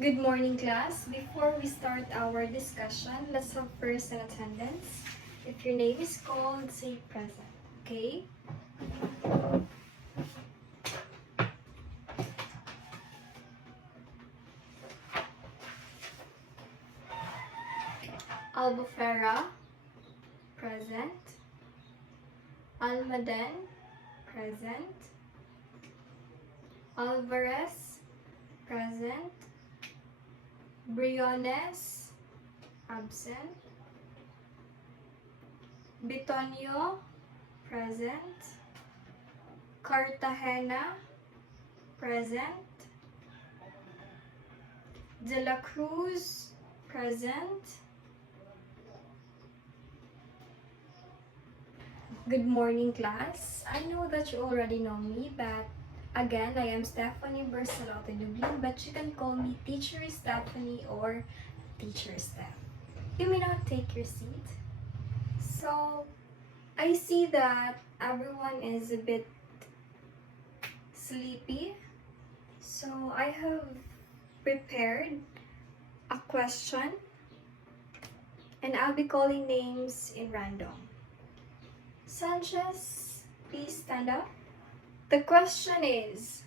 Good morning, class. Before we start our discussion, let's have first an attendance. If your name is called, say present. Okay? Albufera, present. Almaden, present. Alvarez, present. Briones, absent. Bitonio, present. Cartagena, present. De la Cruz, present. Good morning, class. I know that you already know me, but again, I am Stephanie Bercelote Dublin, but you can call me Teacher Stephanie or Teacher Steph. You may now take your seat. So, I see that everyone is a bit sleepy, so I have prepared a question and I'll be calling names in random. Sanchez, please stand up. The question is,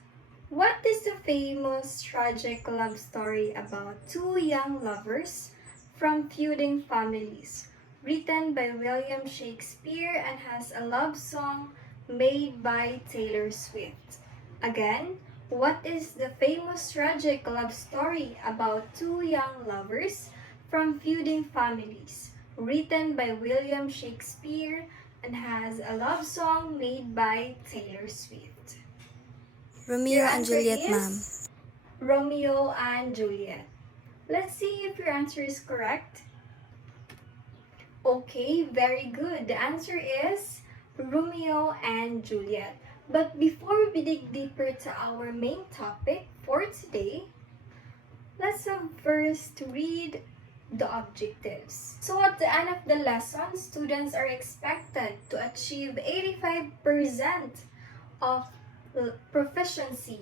what is the famous tragic love story about two young lovers from feuding families, written by William Shakespeare and has a love song made by Taylor Swift? Again, what is the famous tragic love story about two young lovers from feuding families, written by William Shakespeare and has a love song made by Taylor Swift? Romeo Your and answer Juliet, ma'am. is Romeo and Juliet. Let's see if your answer is correct. Okay, very good. The answer is Romeo and Juliet. But before we dig deeper to our main topic for today, let's first read the objectives. So at the end of the lesson, students are expected to achieve 85% of proficiency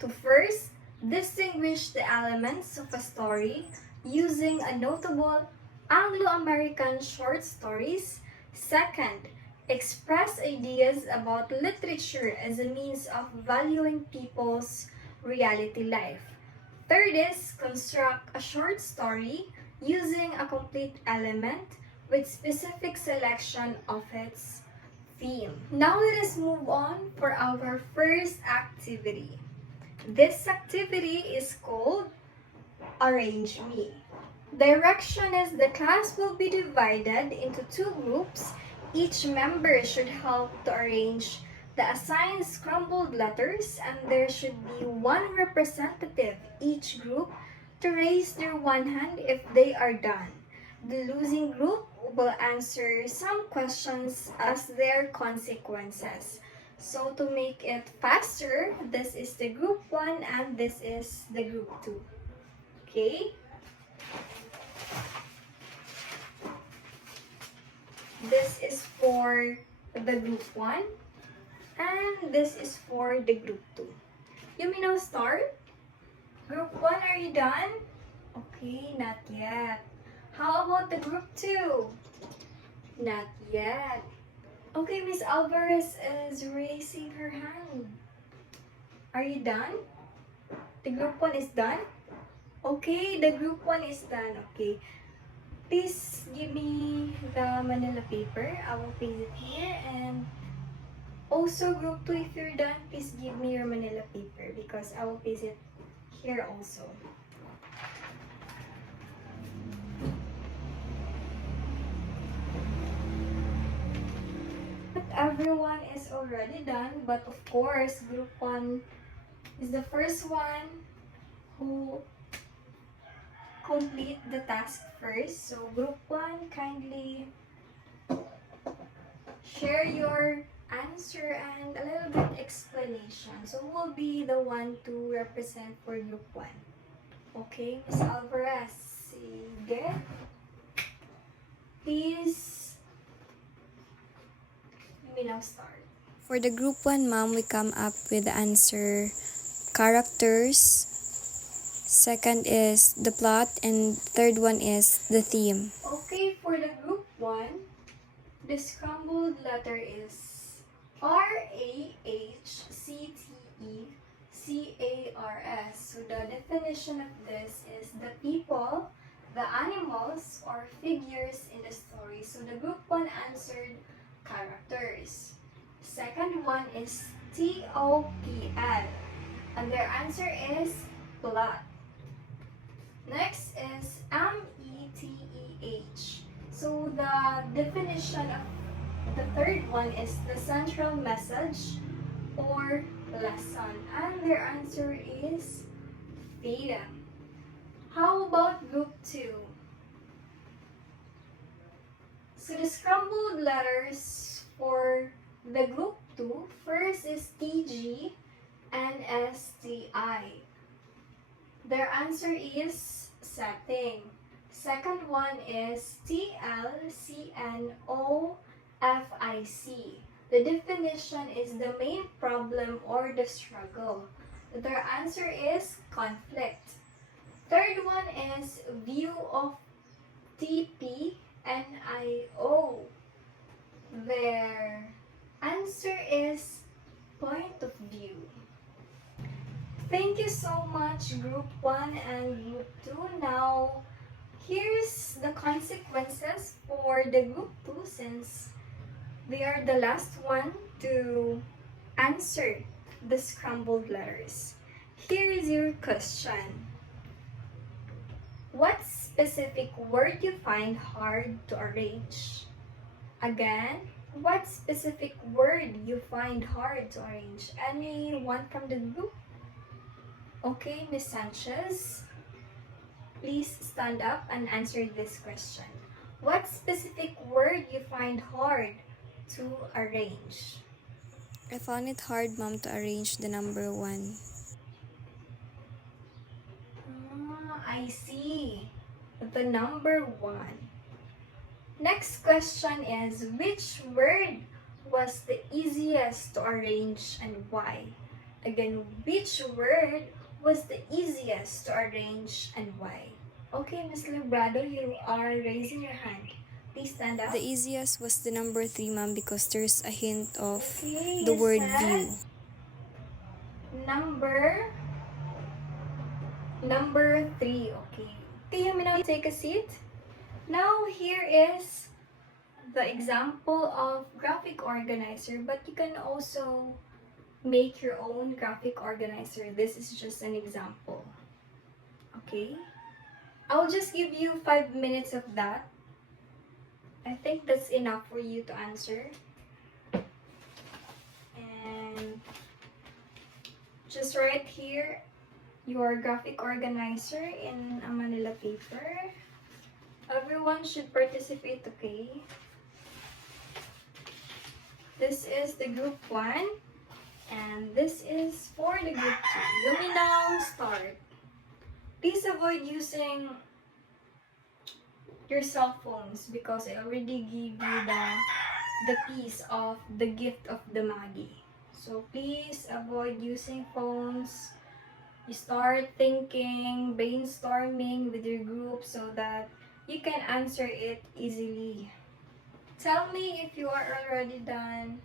to first distinguish the elements of a story using a notable Anglo-American short stories. Second, express ideas about literature as a means of valuing people's reality life. Third is construct a short story using a complete element with specific selection of its theme. Now let us move on for our first activity. This activity is called Arrange Me. Direction is the class will be divided into two groups. Each member should help to arrange the assigned scrambled letters and there should be one representative each group to raise their one hand if they are done. The losing group will answer some questions as their consequences. So to make it faster, this is the group 1 and this is the group 2. Okay? This is for the group 1 and this is for the group 2. You may now start. Group 1, are you done? Okay, not yet. How about the group 2? Not yet. Okay, Miss Alvarez is raising her hand. Are you done? The group 1 is done? Okay, the group 1 is done. Okay. Please give me the manila paper. I will place it here. And also, group 2, if you're done, please give me your manila paper because I will place it here also. But everyone is already done. But of course, group 1 is the first one who complete the task first. So group 1, kindly share your answer and a little bit explanation. So who will be the one to represent for group 1? Okay, Miss Alvarez, sige. Please, you may now start. For the group 1, ma'am, we come up with the answer characters Second is the plot, and third one is the theme. Okay, for the group 1, the scrambled letter is RAHCTECARS. So the definition of this is the people, the animals, or figures in the story. So the group 1 answered characters. Second one is TOPL, and their answer is plot. Next is METEH. So the definition of the third one is the central message or lesson, and their answer is theme. How about group 2? So the scrambled letters for the group 2, first is TG and STI. Their answer is setting. Second one is TLCNOFIC. The definition is the main problem or the struggle. Their answer is conflict. Third one is view of TPNIO. Their answer is point of view. Thank you so much, Group 1 and Group 2. Now, here's the consequences for the Group 2 since they are the last one to answer the scrambled letters. Here is your question. What specific word you find hard to arrange? Again, what specific word you find hard to arrange? Anyone from the group? Okay, Miss Sanchez, please stand up and answer this question. What specific word you find hard to arrange? I found it hard, Ma'am, to arrange the number 1. I see. The number 1. Next question is, which word was the easiest to arrange and why? Again, which word was the easiest to arrange and why? Okay, Ms. Librado, you are raising your hand. Please stand up. The easiest was the number 3, Ma'am, because there's a hint of Okay, the you word said view. Number 3. Okay. Okay, you may now take a seat. Now here is the example of graphic organizer, but you can also make your own graphic organizer. This is just an example. Okay? I'll just give you 5 minutes of that. I think that's enough for you to answer. And just write here your graphic organizer in a Manila paper. Everyone should participate, okay? This is the group 1. And this is for the group 2. You may now start. Please avoid using your cell phones because I already gave you the piece of the gift of the Maggie. So please avoid using phones. You start thinking, brainstorming with your group so that you can answer it easily. Tell me if you are already done.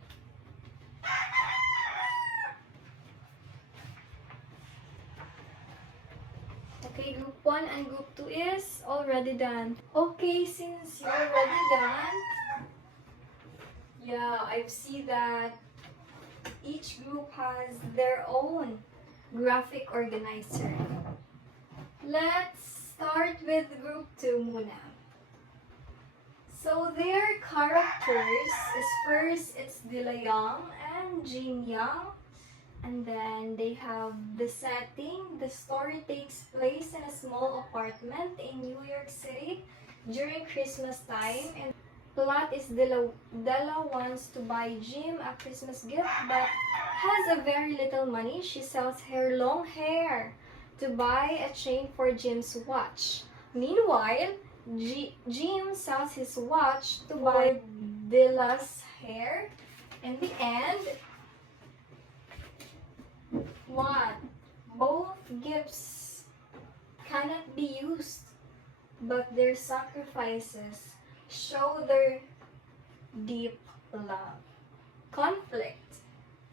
Okay, group 1 and group 2 is already done. Okay, since you're already done, yeah, I see that each group has their own graphic organizer. Let's start with group 2 muna. So their characters is first, it's Dila Young and Jin Young. And then they have the setting. The story takes place in a small apartment in New York City during Christmas time. And plot is Della wants to buy Jim a Christmas gift but has a very little money. She sells her long hair to buy a chain for Jim's watch. Meanwhile, Jim sells his watch to buy Della's hair. In the end, what? Both gifts cannot be used, but their sacrifices show their deep love. Conflict.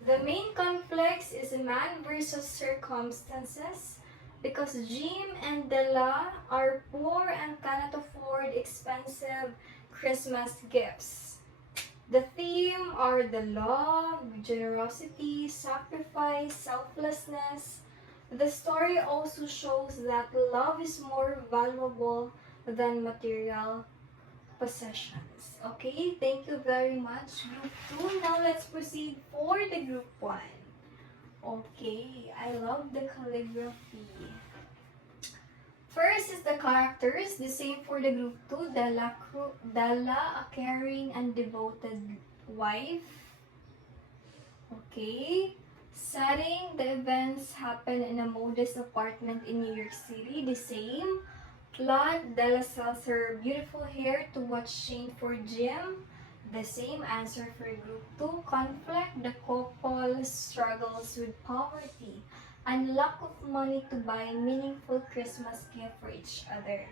The main conflict is man versus circumstances because Jim and Della are poor and cannot afford expensive Christmas gifts. The theme are the love, generosity, sacrifice, selflessness. The story also shows that love is more valuable than material possessions. Okay, thank you very much, Group 2. Now let's proceed for the Group 1. Okay, I love the calligraphy. First is the characters, the same for the Group 2. Della, a caring and devoted wife. Okay. Setting, the events happen in a modest apartment in New York City, the same. Plot, Della sells her beautiful hair to watch Shane for Jim. The same answer for Group 2. Conflict, the couple struggles with poverty and lack of money to buy meaningful Christmas gift for each other.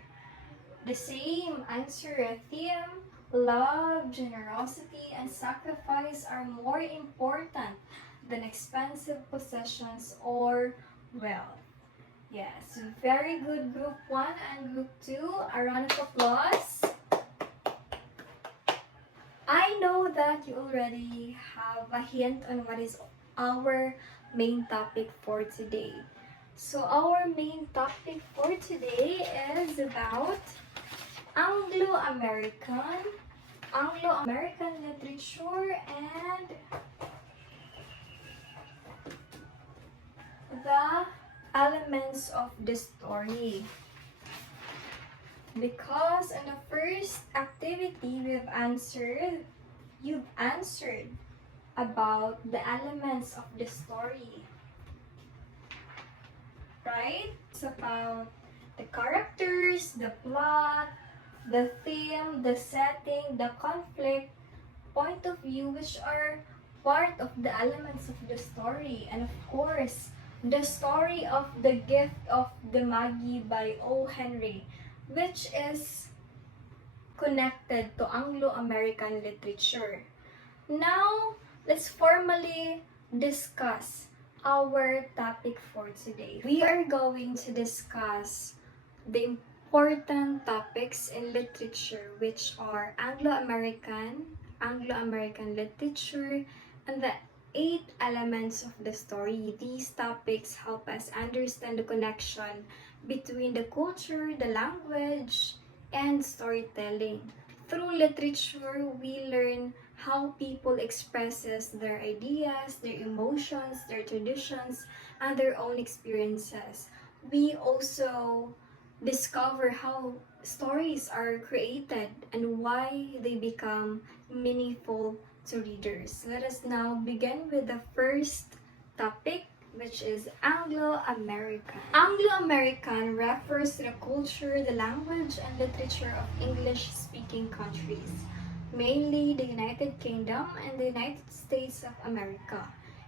The same answer. Theme, love, generosity, and sacrifice are more important than expensive possessions or wealth. Yes, very good Group 1 and Group 2. A round of applause. I know that you already have a hint on what is our main topic for today. So our main topic for today is about Anglo-American literature and the elements of the story. Because in the first activity you've answered about the elements of the story. Right? It's about the characters, the plot, the theme, the setting, the conflict, point of view, which are part of the elements of the story. And of course, the story of the gift of the Magi by O. Henry, which is connected to Anglo-American literature. Now, let's formally discuss our topic for today. We are going to discuss the important topics in literature, which are Anglo-American literature, and the 8 elements of the story. These topics help us understand the connection between the culture, the language, and storytelling. Through literature, we learn how people expresses their ideas, their emotions, their traditions, and their own experiences. We also discover how stories are created and why they become meaningful to readers. Let us now begin with the first topic, which is Anglo-American. Anglo-American refers to the culture, the language, and literature of English-speaking countries, mainly the United Kingdom and the United States of America.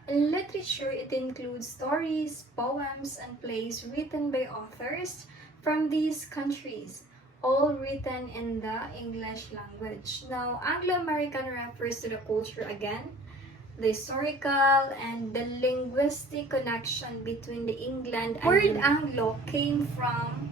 In literature, it includes stories, poems, and plays written by authors from these countries, all written in the English language. Now, Anglo-American refers to the culture again, the historical and the linguistic connection between the England and word Anglo came from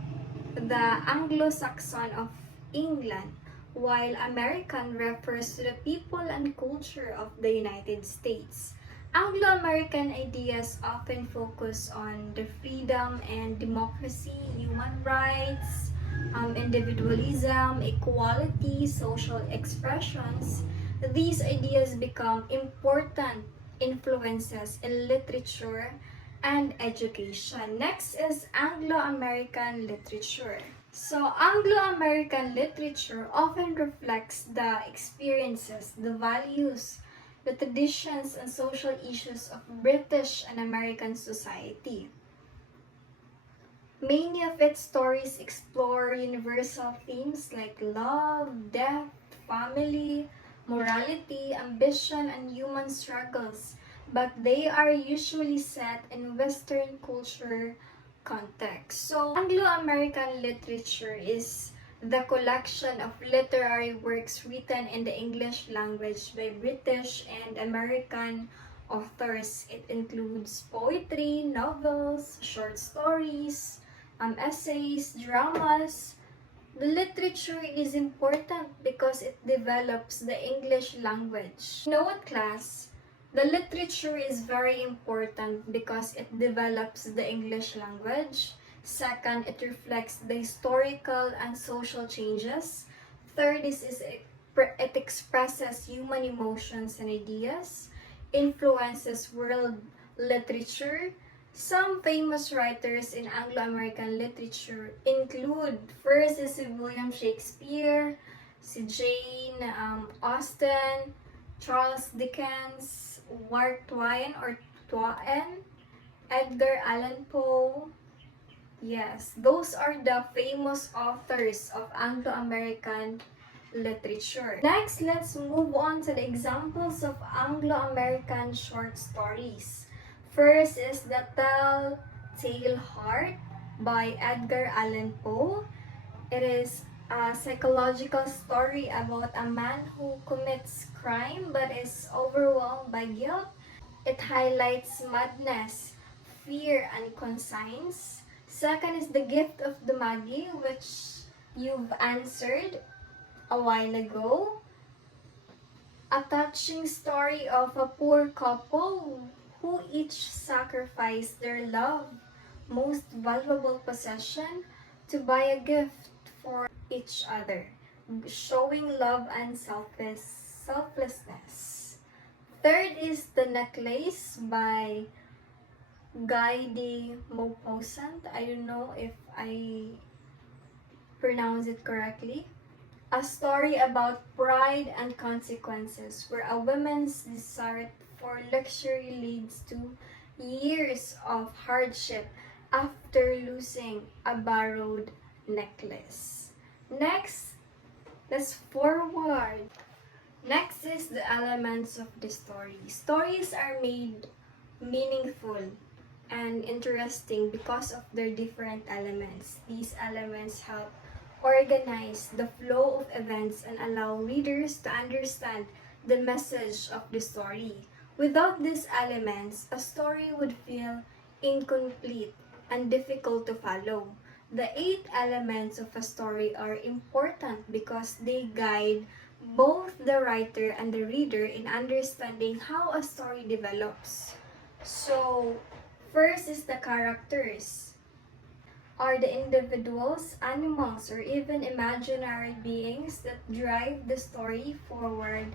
the Anglo-Saxon of England, while American refers to the people and culture of the United States. Anglo-American ideas often focus on the freedom and democracy, human rights, individualism, equality, social expressions. These ideas become important influences in literature and education. Next is Anglo-American literature. So, Anglo-American literature often reflects the experiences, the values, the traditions, and social issues of British and American society. Many of its stories explore universal themes like love, death, family, morality, ambition, and human struggles, but they are usually set in Western culture context. So, Anglo-American literature is the collection of literary works written in the English language by British and American authors. It includes poetry, novels, short stories, essays, dramas. The literature is important because it develops the English language. Note class, the literature is very important because it develops the English language. Second, it reflects the historical and social changes. Third is it expresses human emotions and ideas, influences world literature. Some famous writers in Anglo-American literature include, first is si William Shakespeare, si Jane Austen, Charles Dickens, Mark Twain or Twain, Edgar Allan Poe. Yes, those are the famous authors of Anglo-American literature. Next, let's move on to the examples of Anglo-American short stories. First is The Tell-Tale Heart by Edgar Allan Poe. It is a psychological story about a man who commits crime but is overwhelmed by guilt. It highlights madness, fear, and conscience. Second is The Gift of the Magi, which you've answered a while ago. A touching story of a poor couple who each sacrificed their most valuable possession to buy a gift for each other, showing love and selflessness. Third is The Necklace by Guy de Maupassant. I don't know if I pronounce it correctly. A story about pride and consequences, where a woman's desire for luxury leads to years of hardship after losing a borrowed necklace. Next, let's forward. Next is the elements of the story. Stories are made meaningful and interesting because of their different elements. These elements help organize the flow of events and allow readers to understand the message of the story. Without these elements, a story would feel incomplete and difficult to follow. The 8 elements of a story are important because they guide both the writer and the reader in understanding how a story develops. So, first is the characters. Are the individuals, animals, or even imaginary beings that drive the story forward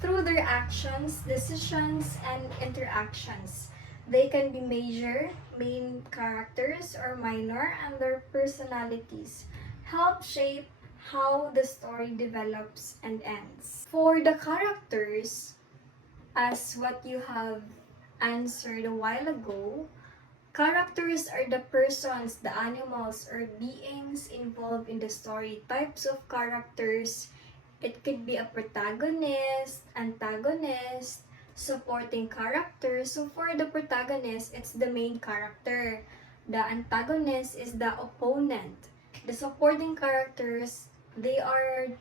through their actions, decisions, and interactions. They can be major, main characters, or minor, and their personalities help shape how the story develops and ends. For the characters, as what you have answered a while ago, characters are the persons, the animals, or beings involved in the story. Types of characters, it could be a protagonist, antagonist, supporting character. So for the protagonist, it's the main character. The antagonist is the opponent. The supporting characters, they are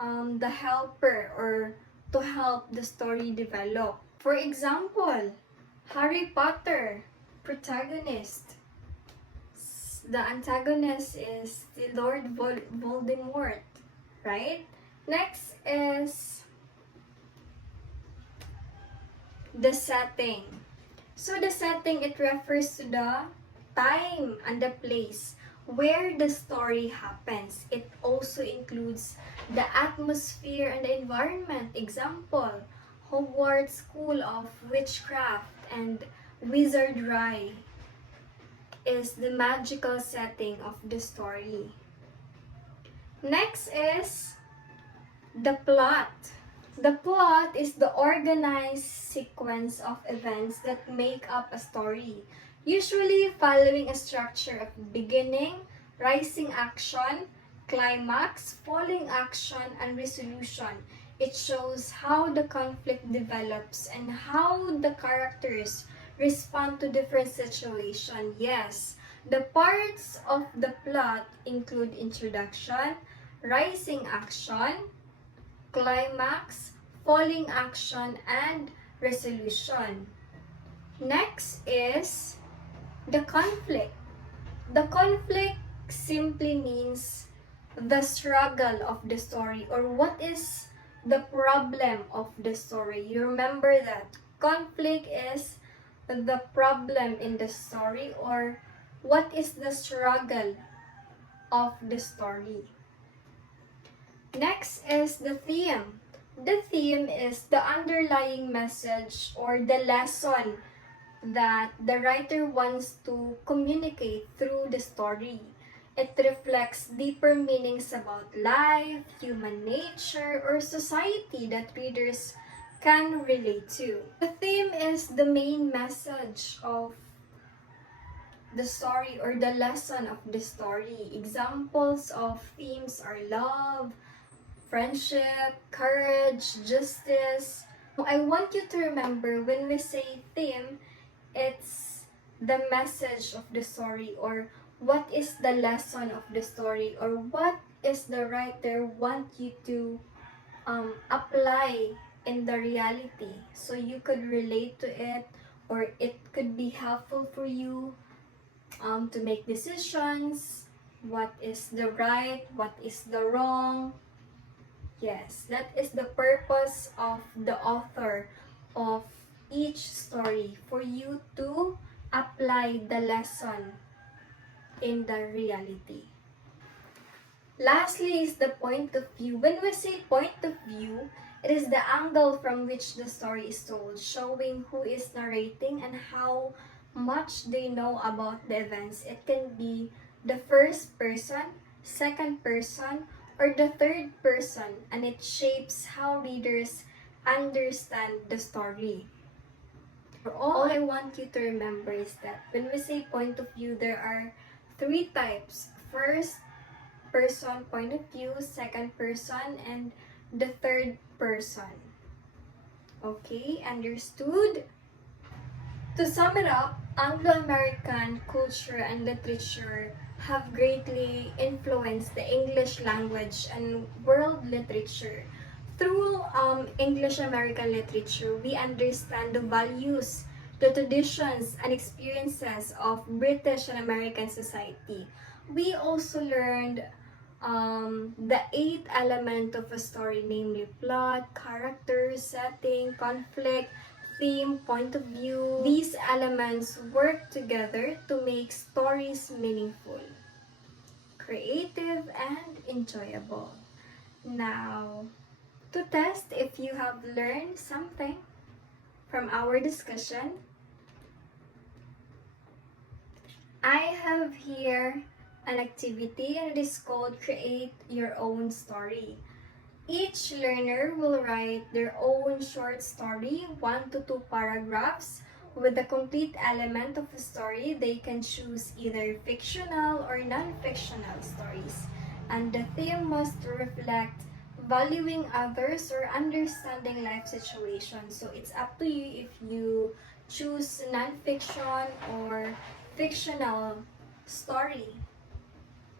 the helper or to help the story develop. For example, Harry Potter, protagonist. The antagonist is the Lord Voldemort, right? Next is the setting. So the setting, it refers to the time and the place where the story happens. It also includes the atmosphere and the environment. Example, Hogwarts School of Witchcraft and Wizardry is the magical setting of the story. Next is the plot. The plot is the organized sequence of events that make up a story, usually following a structure of beginning, rising action, climax, falling action, and resolution. It shows how the conflict develops and how the characters respond to different situations. Yes, The parts of the plot include introduction, rising action, climax, falling action, and resolution. Next is the conflict. The conflict simply means the struggle of the story, or what is the problem of the story. You remember that conflict is the problem in the story, or what is the struggle of the story. Next is the theme. The theme is the underlying message or the lesson that the writer wants to communicate through the story. It reflects deeper meanings about life, human nature, or society that readers can relate to. The theme is the main message of the story or the lesson of the story. Examples of themes are love, friendship, courage, justice. I want you to remember when we say theme, it's the message of the story, or what is the lesson of the story, or what is the writer want you to apply in the reality, so you could relate to it, or it could be helpful for you to make decisions, what is the right, what is the wrong. Yes, that is the purpose of the author of each story, for you to apply the lesson in the reality. Lastly is the point of view. When we say point of view, it is the angle from which the story is told, showing who is narrating and how much they know about the events. It can be the first person, second person, or the third person, and it shapes how readers understand the story. All I want you to remember is that when we say point of view, there are three types. First person point of view, second person, and the third person. Okay, understood? To sum it up, Anglo-American culture and literature have greatly influenced the English language and world literature. Through English-American literature, we understand the values, the traditions, and experiences of British and American society. We also learned the 8 elements of a story, namely plot, character, setting, conflict, theme, point of view. These elements work together to make stories meaningful, creative, and enjoyable. Now, to test if you have learned something from our discussion, I have here an activity, and it is called Create Your Own Story. Each learner will write their own short story, 1 to 2 paragraphs, with the complete element of a story. They can choose either fictional or non-fictional stories. And the theme must reflect valuing others or understanding life situations. So it's up to you if you choose non-fiction or fictional story.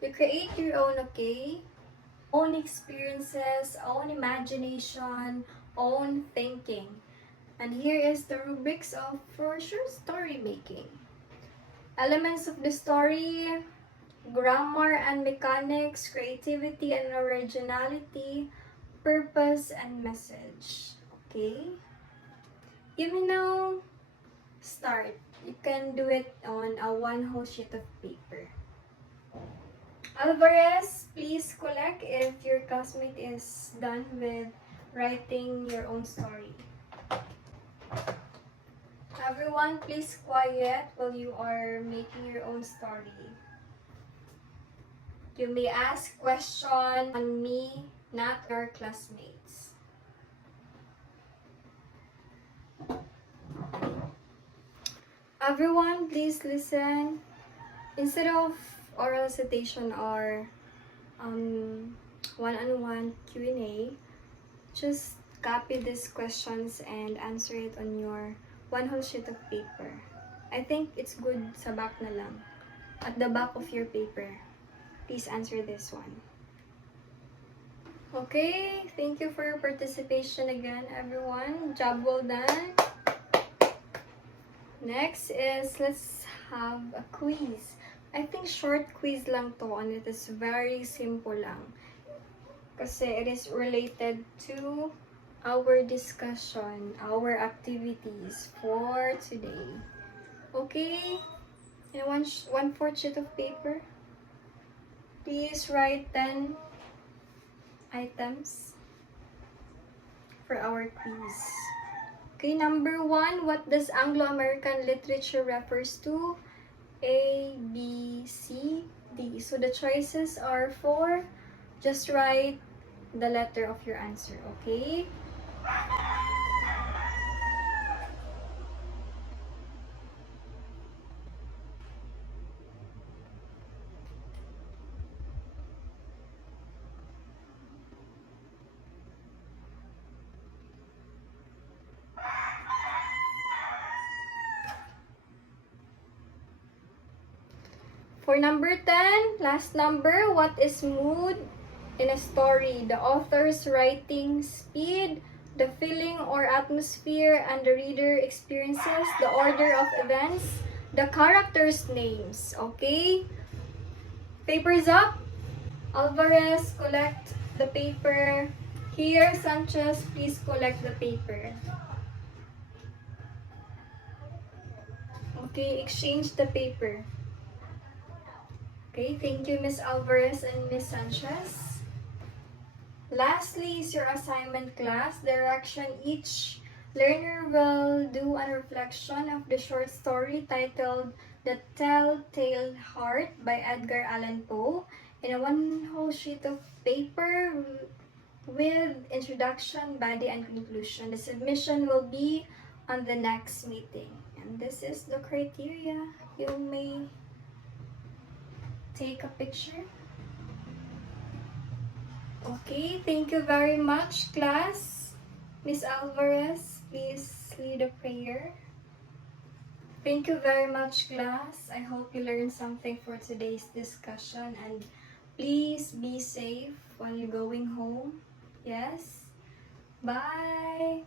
You create your own, okay? Own experiences, own imagination, own thinking. And here is the rubrics of for sure story making. Elements of the story: grammar and mechanics, creativity and originality, purpose and message. Okay? You may now start. You can do it on a one whole sheet of paper. Alvarez, please collect if your classmate is done with writing your own story. Everyone, please quiet while you are making your own story. You may ask questions on me, not your classmates. Everyone, please listen. Instead of oral citation or one-on-one Q&A, just copy these questions and answer it on your one whole sheet of paper. I think it's good sa back na lang. at the back of your paper. Please answer this one. Okay, thank you for your participation again, everyone. Job well done. Next is, let's have a quiz. I think short quiz lang to, and it is very simple lang. Kasi it is related to our discussion, our activities for today. Okay? And one-fourth sheet of paper. Please write 10 items for our quiz. Okay, number 1, what does Anglo-American literature refers to? A, B, C, D. So the choices are 4. Just write the letter of your answer, okay? For number 10, last number, what is mood in a story? The author's writing speed, the feeling or atmosphere and the reader experiences, the order of events, the characters' names. Okay? Papers up. Alvarez, collect the paper. Here, Sanchez, please collect the paper. Okay, exchange the paper. Okay, thank you, Miss Alvarez and Miss Sanchez. Lastly is your assignment class direction. Each learner will do a reflection of the short story titled The Telltale Heart by Edgar Allan Poe in a one whole sheet of paper with introduction, body, and conclusion. The submission will be on the next meeting. And this is the criteria. You may take a picture. Okay, thank you very much, class. Miss Alvarez, please lead a prayer. Thank you very much, class. I hope you learned something for today's discussion, and please be safe while you're going home. Yes? Bye!